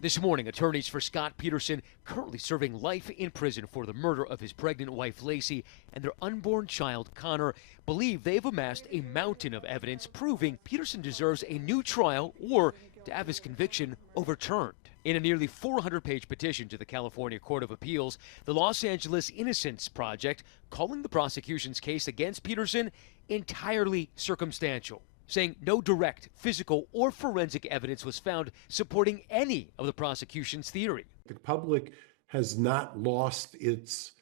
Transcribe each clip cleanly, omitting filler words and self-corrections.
This morning, attorneys for Scott Peterson, currently serving life in prison for the murder of his pregnant wife Lacey and their unborn child Connor, believe they've amassed a mountain of evidence proving Peterson deserves a new trial or to have his conviction overturned. In a nearly 400-page petition to the California Court of Appeals, the Los Angeles Innocence Project calling the prosecution's case against Peterson entirely circumstantial, saying no direct physical or forensic evidence was found supporting any of the prosecution's theory. The public has not lost its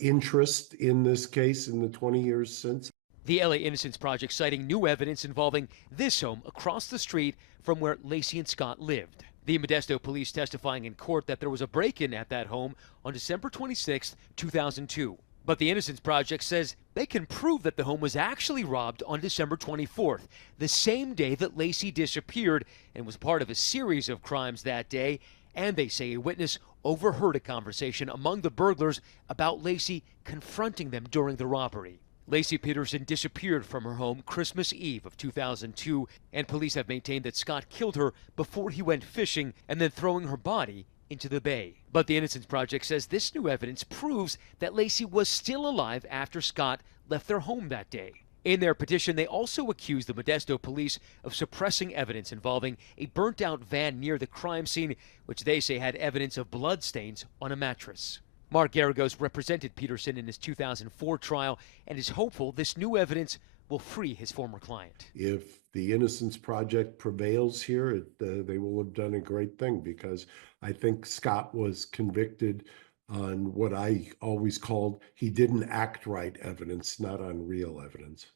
interest in this case in the 20 years since. The LA Innocence Project citing new evidence involving this home across the street from where Lacey and Scott lived. The Modesto police testifying in court that there was a break-in at that home on December 26, 2002. But the Innocence Project says they can prove that the home was actually robbed on December 24th, the same day that Lacey disappeared and was part of a series of crimes that day. And they say a witness overheard a conversation among the burglars about Lacey confronting them during the robbery. Lacey Peterson disappeared from her home Christmas Eve of 2002, and police have maintained that Scott killed her before he went fishing and then throwing her body into the bay. But the Innocence Project says this new evidence proves that Lacey was still alive after Scott left their home that day. In their petition, they also accuse the Modesto police of suppressing evidence involving a burnt-out van near the crime scene, which they say had evidence of bloodstains on a mattress. Mark Garagos represented Peterson in his 2004 trial and is hopeful this new evidence will free his former client. If the Innocence Project prevails here, they will have done a great thing, because I think Scott was convicted on what I always called he didn't act right evidence, not on real evidence.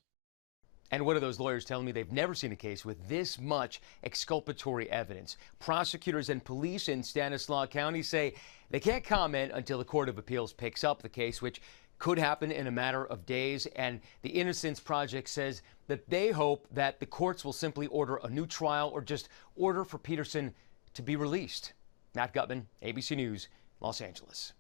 And one of those lawyers telling me they've never seen a case with this much exculpatory evidence. Prosecutors and police in Stanislaus County say they can't comment until the Court of Appeals picks up the case, which could happen in a matter of days. And the Innocence Project says that they hope that the courts will simply order a new trial or just order for Peterson to be released. Matt Gutman, ABC News, Los Angeles.